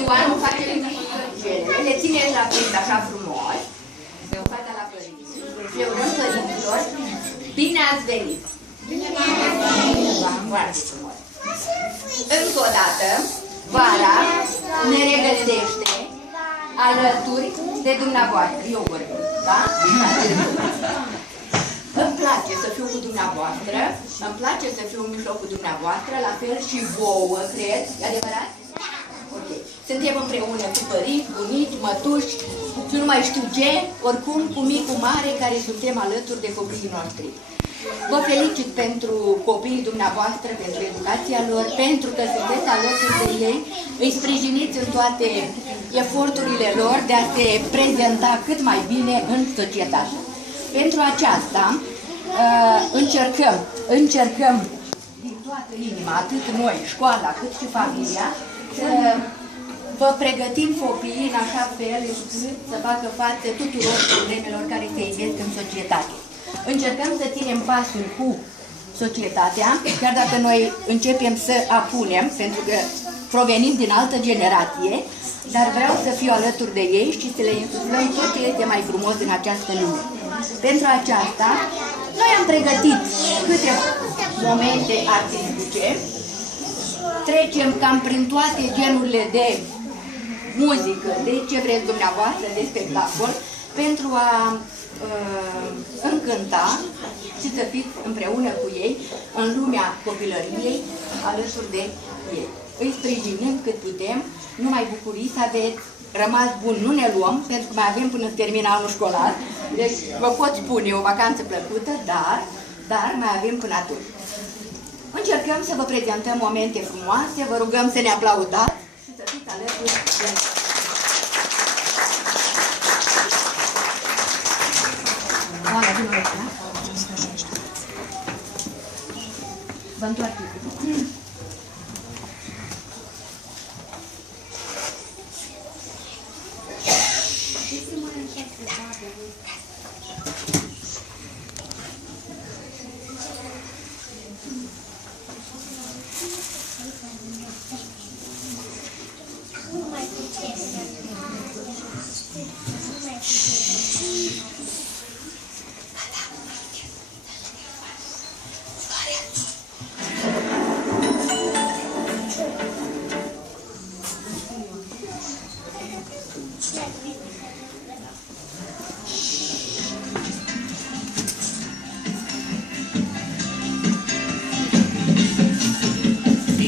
Ioan nu face genele, le ține la plintă așa frumos. Eu fata la părinți. Le urăm părinților, bine ați venit! Bine ați venit! Foarte frumos! Încă o dată, vara ne regăsește alături de dumneavoastră. Eu vorbim, da? Îmi place să fiu cu dumneavoastră, îmi place să fiu în mijlocul dumneavoastră, la fel și vouă, cred. E adevărat? Ok. Suntem împreună cu părinți, bunici, mătuși, și nu mai știu ce, oricum cu mic, cu mare, care suntem alături de copiii noștri. Vă felicit pentru copiii dumneavoastră, pentru educația lor, pentru că sunteți alături de ei, îi sprijiniți în toate eforturile lor de a se prezenta cât mai bine în societate. Pentru aceasta încercăm din toată inima, atât noi, școala, cât și familia, să vă pregătim copiii în așa fel încât să facă față tuturor problemelor care se ivesc în societate. Încercăm să ținem pasul cu societatea, chiar dacă noi începem să apunem, pentru că provenim din altă generație, dar vreau să fiu alături de ei și să le insuflăm tot ce este mai frumos în această lume. Pentru aceasta, noi am pregătit câteva momente artistice, trecem cam prin toate genurile de muzică, de ce vreți dumneavoastră, de spectacol, pentru a încânta și să fiți împreună cu ei în lumea copilăriei, alături de ei. Îi sprijinim cât putem, numai bucurii să aveți, rămas bun nu ne luăm, pentru că mai avem până să termină anul școlar, deci vă pot spune o vacanță plăcută, dar mai avem până atunci. Încercăm să vă prezentăm momente frumoase, vă rugăm să ne aplaudați și să fiți alături de noi. Vă întoarceți.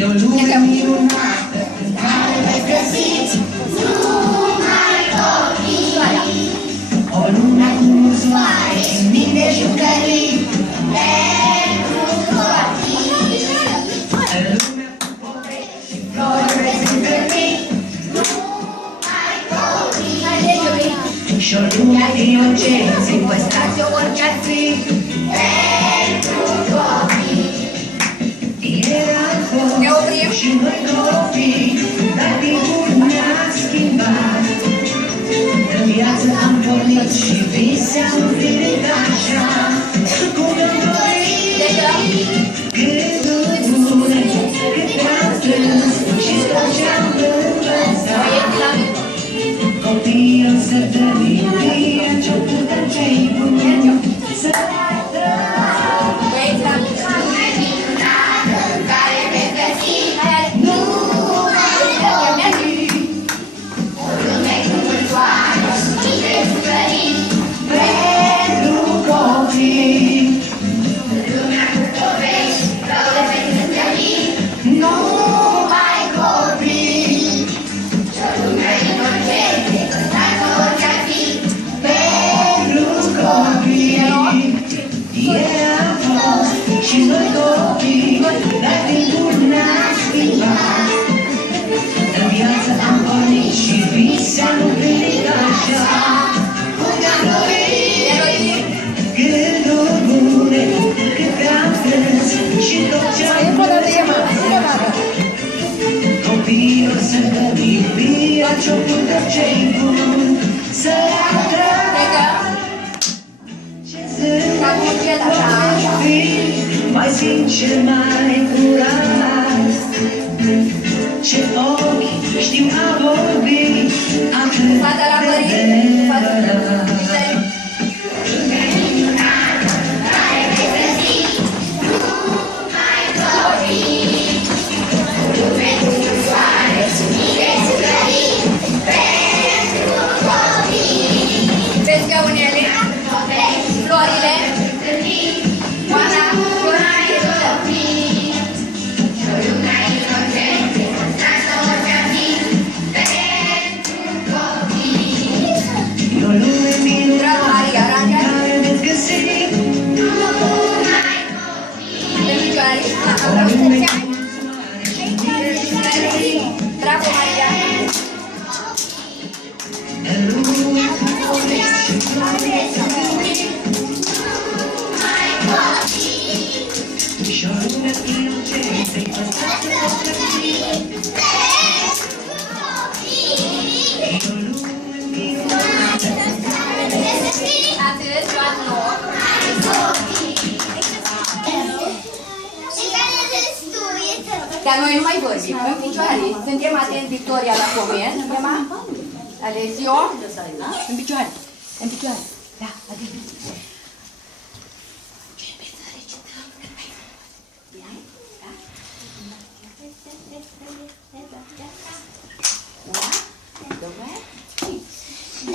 E o lume minunată în care vei găsiți numai copii. O lume cu soare, mii de jucării pentru copii. În lumea cu povești și flori veți întâlni numai copii. Și o lume de inocenți păstrați orice ar fi pentru copii. Și noi copii, dar timpul ne-a schimbat. În viață am pornit și vise am împlinit așa. Cum îmi dorit, gânduri bune, cât am strâns și tot ce-am învățat. Copiii o să dăm iubire, ce-o putem ce-i bun, să și noi copii, dar timpul ne-a schimbat. În viață am pornit și vise am împlinit așa. Cum ne-am dorit, gânduri bune, cât am strâns și tot ce-am învățat. Copiii o să dăm iubirea ce-o putem ce-i bun, să arătăm ce sunt mai sincer, mai curat, ce om știu a vorbi atât Fata la de părinți, fata la bine. Vezi gaunele? Florile? Oana? E o lume minunată Maria, în care veți găsi Pe picioare? o lume Bravo, Maria! și o lume inocentă păstrată de copii. E o lume minunată Atât, luat nouă. Dar noi nu mai vorbim, în picioare. Suntem atenți, Victoria, la coment. Ema? Alesio? În picioare. În picioare. Da, atent.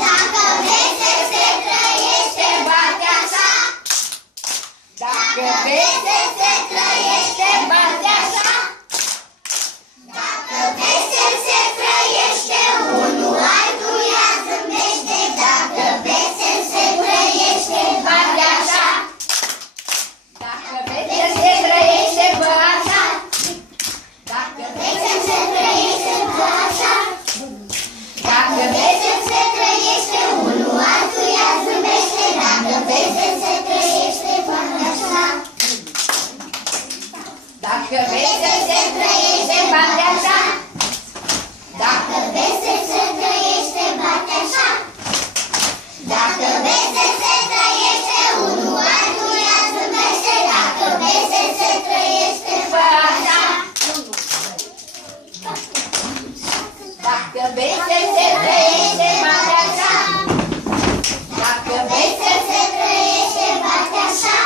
Dacă vrei să se trăiește, bate așa. Dacă vrei Vrei să se trăiește, bate așa. Dacă vrei să se trăiește, unul altuia zâmbește. Dacă vrei să se trăiește, bate așa. Dacă vrei să se trăiește, bă, așa. Dacă Vrei să se trăiește, bă, așa. Dacă Vrei să se trăiește, unul altuia zâmbește. Dacă vrei să se trăiește, bate așa. Dacă vrei să se trăiește, bate așa. Dacă Vrei să se trăiește, bate așa. Dacă vrei să se trăiește, unul altuia zâmbește. Dacă vrei să se trăiește, bă, așa. Dacă vrei să se trăiește, bate așa. Dacă vrei să se trăiește, bate așa.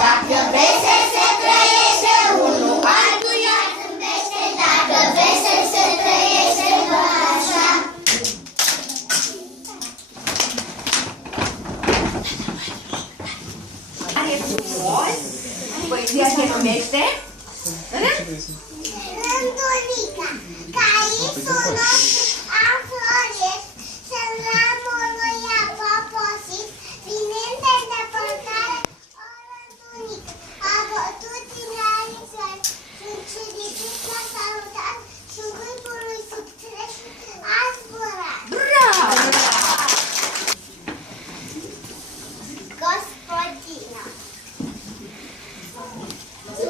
Dacă vrei să se trăiește, unul altuia. Zâmbește. Dacă vrei să se trăiește, bate așa. Are frumos. Poezia se numește? Rândulica, cai sună, afloresc, să-l ramurui apa posit, vinind de depărtare, o rândunică, a bătut din anițări, sunt ciudicit la salutat, și în câmpul lui subțire, a zburat. Bravo! Gospodina.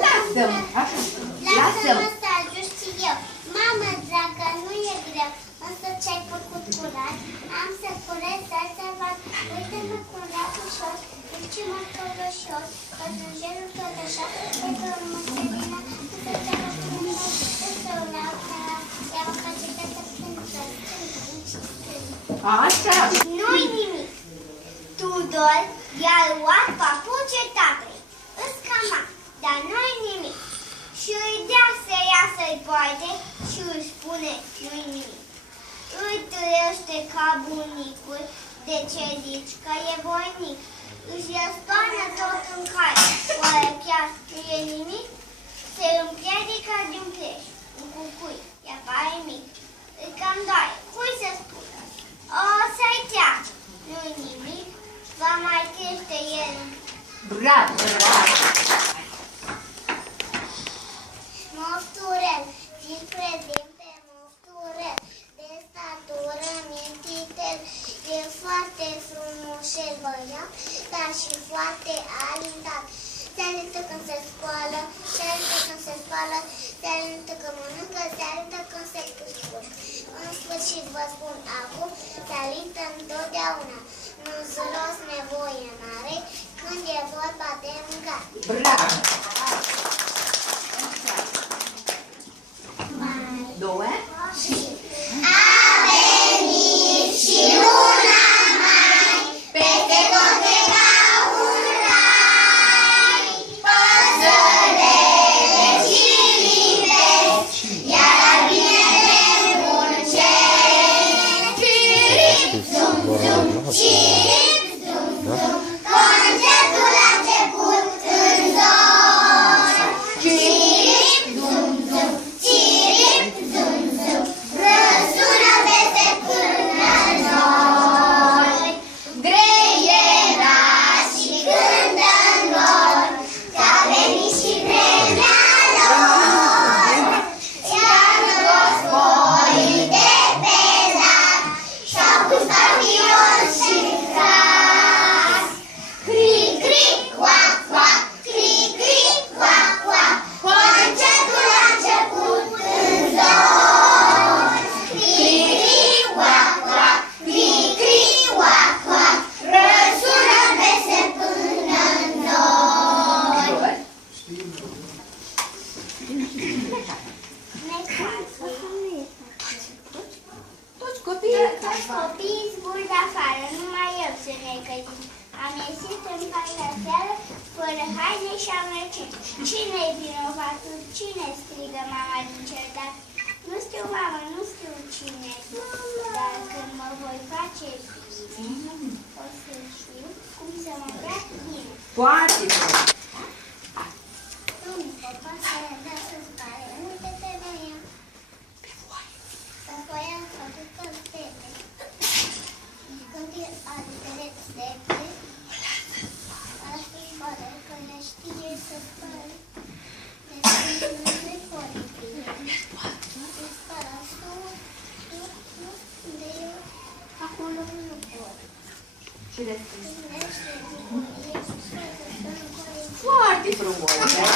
Lasă-mă, așa. Lasă-mă Lasă-mă. să ajut și eu. Mamă dragă, nu e greu, însă ce-ai făcut curat? Am să curez, să fac. Uite-mă cum leac ușor, duce-mă călășor, pătrunjelul tot așa, pentru măsălina, să te răspundă, să o leau ca iau ca ce te stângă, Așa. Nu-i nimic. Tudor i-a luat papuce tatăi, îți cama, dar nu-i nimic. Și îi dea să ia să-i poarte și îi spune nu-i nimic. Îi trăiește ca bunicul, de ce zici că e voinic? Își răstoarnă tot în cai, oare chiar nu e nimic? Se împiedică din pleș, un cucui, i apare mic. Îi cam doare, cui să spună? O să-i treacă, nu-i nimic, va mai crește el. Bravo, bravo. Mofturel, zi prezent pe mofturel, de statură mintitel, e foarte frumușel băiat, dar și foarte alintat. Se alintă când se scoală, se alintă când se spală, se alintă când mănâncă, se alintă când se cuscus. În sfârșit vă spun acum, se alintă întotdeauna. Nu-ți rost nevoie mare când e vorba de mâncat. Bravo. Două. Toți copiii. Toți copiii zbur de afară, numai eu sunt necăjit. Am ieșit în fața seară, fără haine și am răcit. Cine-i vinovatul? Cine strigă mama din cer? Dar nu știu, mamă, nu știu cine. Dar când mă voi face bine, o să știu cum să mă fac bine. Foarte bine. Nu-mi popa să le dea să-ți pare, nu te temeia. Pe foaia am făcut constete. Când e altele drepte, asta-i pare că ne știe să pare. Deci nu e foarte bine. Deci parasul, unde eu, acolo nu pot. Și restul. Foarte Foarte frumos, da?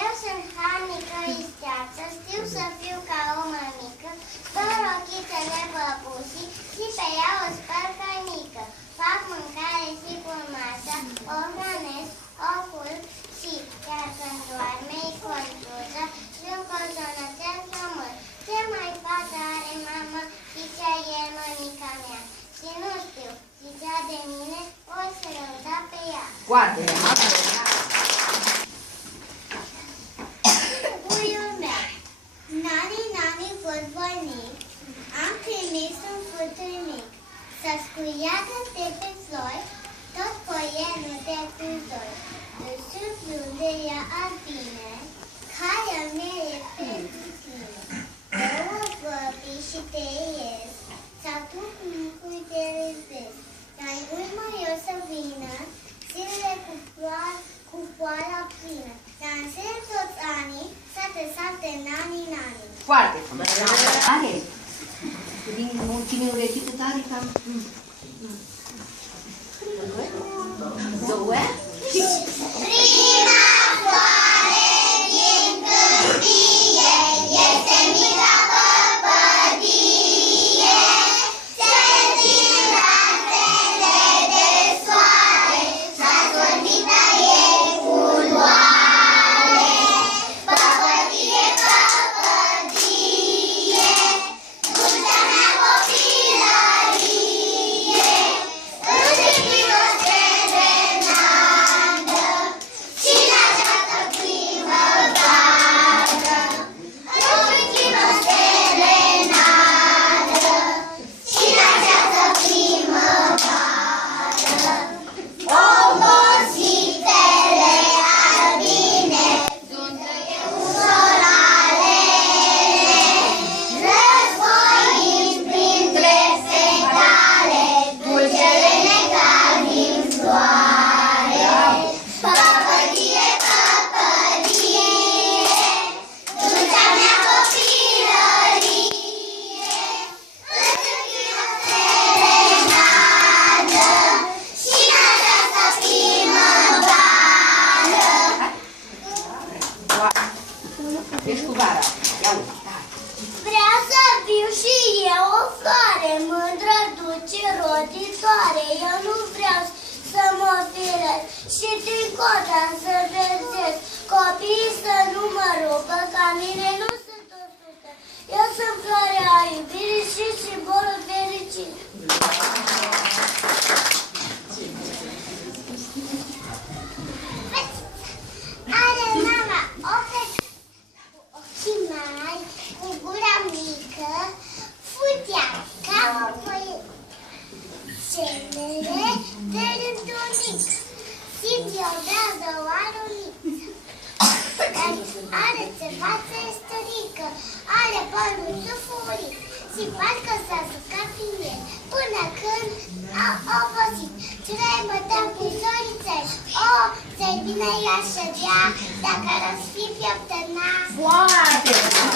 Eu sunt Hanica Isteață, știu să fiu ca o mămică, spăl rochițele păpușii și pe ea o spăl cănică. Fac mâncare și cu masă, o hrănesc, o culc și, iar când doarme-i contruză, și-o cozonoțel frumos. Ce mai fată are mama și ce e mămica mea? Și nu știu, zicea de mine, o să lăuda pe ea. Foarte bine. Buiul meu, nani, voinic, am trimis un furtunic să scuiată de pe flori, tot poienul de puzori. Își de ea albine, caia mere pentru tine. Două văpii și te ies, sau tu micul de râzesc. Dar în urmă eu să vină, zilele cu poala plină. Dansez toți anii, să te salte nani. Foarte frumos. Are. Din cine o recită tare cam... Două? Prima floare din câmpie este mica păpădie. Se țin rațele de soare și-a sorbită ei culoare. Păpădie, dulcea mea copilărie, îți vin o serenadă și în această primăvară. Îți vin o serenadă și în această primăvară. Obositele albine sunt ușorale, războind printre sectare, dulcele nectar din floare. Păpădie, dulcea mea copilărie, îți vin o serenadă și în această primăvară. Deci cu vara. Ia uite. Vreau să fiu și eu o floare mândră, duce, roditoare. Eu nu vreau să mă firesc și tricota să versesc. Copiii să nu mă rupă, ca mine nu sunt 100. Eu sunt floarea iubirii și simbolul fericirii. Are mama o fetiță cu ochii mari, cu gura mică, futea ca o foie. Cenere de rândunic și violează o aruniță. Are țevață istorică, are părul sufuric și parcă s-a sucat prin el până când a obosit. Tremă dăm prizoriței, ți-ai bine ea ședea dacă ar fi pieptăna. Foarte frumos.